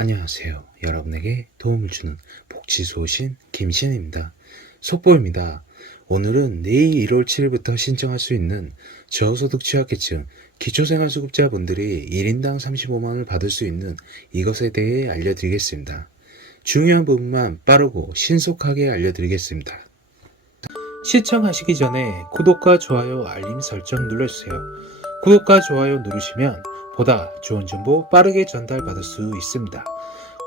안녕하세요. 여러분에게 도움을 주는 복지소신 김신입니다. 속보입니다. 오늘은 내일 1월 7일부터 신청할 수 있는 저소득 취약계층 기초생활수급자분들이 1인당 35만원을 받을 수 있는 이것에 대해 알려드리겠습니다. 중요한 부분만 빠르고 신속하게 알려드리겠습니다. 시청하시기 전에 구독과 좋아요, 알림 설정 눌러주세요. 구독과 좋아요 누르시면 보다 좋은 정보 빠르게 전달받을 수 있습니다.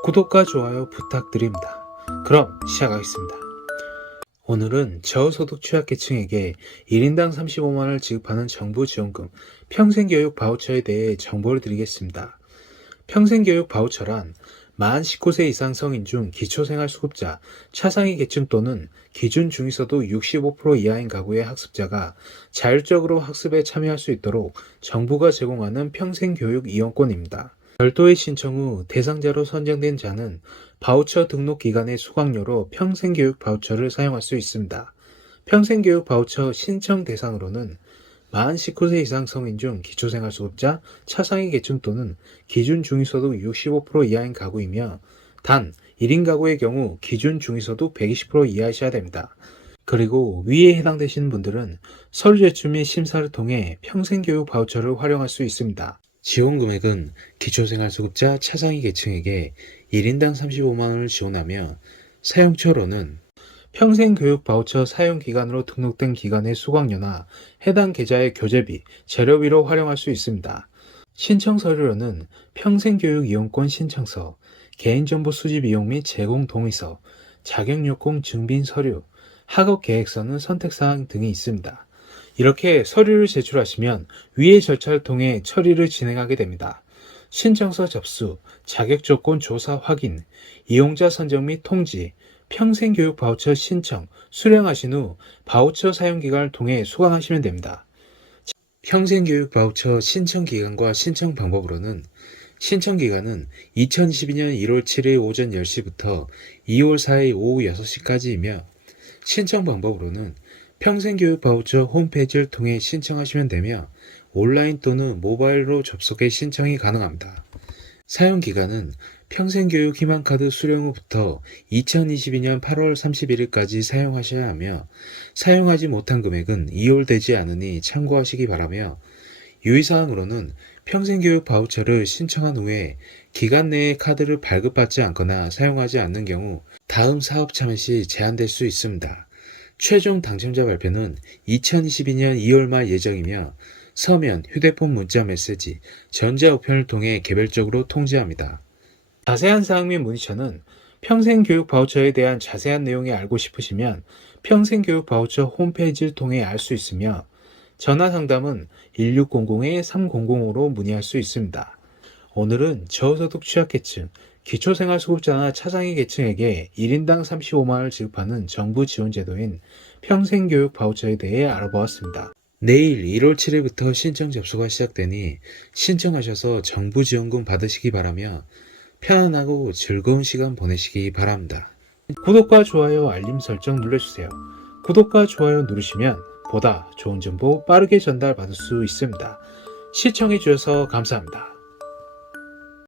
구독과 좋아요 부탁드립니다. 그럼 시작하겠습니다. 오늘은 저소득 취약계층에게 1인당 35만원을 지급하는 정부 지원금 평생교육 바우처에 대해 정보를 드리겠습니다. 평생교육 바우처란 만 19세 이상 성인 중 기초생활수급자, 차상위 계층 또는 기준 중위서도 65% 이하인 가구의 학습자가 자율적으로 학습에 참여할 수 있도록 정부가 제공하는 평생교육 이용권입니다. 별도의 신청 후 대상자로 선정된 자는 바우처 등록 기간의 수강료로 평생교육 바우처를 사용할 수 있습니다. 평생교육 바우처 신청 대상으로는 만 19세 이상 성인 중 기초생활수급자, 차상위 계층 또는 기준 중위소득 65% 이하인 가구이며 단 1인 가구의 경우 기준 중위소득 120% 이하이셔야 됩니다. 그리고 위에 해당되시는 분들은 서류 제출 및 심사를 통해 평생교육 바우처를 활용할 수 있습니다. 지원 금액은 기초생활수급자 차상위 계층에게 1인당 35만원을 지원하며 사용처로는 평생교육 바우처 사용 기간으로 등록된 기간의 수강료나 해당 계좌의 교재비, 재료비로 활용할 수 있습니다. 신청 서류로는 평생교육 이용권 신청서, 개인정보 수집 이용 및 제공 동의서, 자격요건 증빙 서류, 학업 계획서는 선택사항 등이 있습니다. 이렇게 서류를 제출하시면 위의 절차를 통해 처리를 진행하게 됩니다. 신청서 접수, 자격 조건 조사 확인, 이용자 선정 및 통지, 평생교육 바우처 신청, 수령하신 후 바우처 사용 기간을 통해 수강하시면 됩니다. 평생교육 바우처 신청 기간과 신청 방법으로는 신청 기간은 2022년 1월 7일 오전 10시부터 2월 4일 오후 6시까지이며 신청 방법으로는 평생교육 바우처 홈페이지를 통해 신청하시면 되며 온라인 또는 모바일로 접속해 신청이 가능합니다. 사용 기간은 평생교육 희망카드 수령 후부터 2022년 8월 31일까지 사용하셔야 하며 사용하지 못한 금액은 이월되지 않으니 참고하시기 바라며 유의사항으로는 평생교육 바우처를 신청한 후에 기간 내에 카드를 발급받지 않거나 사용하지 않는 경우 다음 사업 참여 시 제한될 수 있습니다. 최종 당첨자 발표는 2022년 2월 말 예정이며 서면, 휴대폰 문자 메시지, 전자우편을 통해 개별적으로 통지합니다. 자세한 사항 및 문의처는 평생교육 바우처에 대한 자세한 내용이 알고 싶으시면 평생교육 바우처 홈페이지를 통해 알 수 있으며 전화 상담은 1600-3005로 문의할 수 있습니다. 오늘은 저소득 취약계층, 기초생활수급자나 차상위 계층에게 1인당 35만원을 지급하는 정부 지원 제도인 평생교육 바우처에 대해 알아보았습니다. 내일 1월 7일부터 신청 접수가 시작되니 신청하셔서 정부 지원금 받으시기 바라며 편안하고 즐거운 시간 보내시기 바랍니다. 구독과 좋아요, 알림 설정 눌러주세요. 구독과 좋아요 누르시면 보다 좋은 정보 빠르게 전달받을 수 있습니다. 시청해주셔서 감사합니다.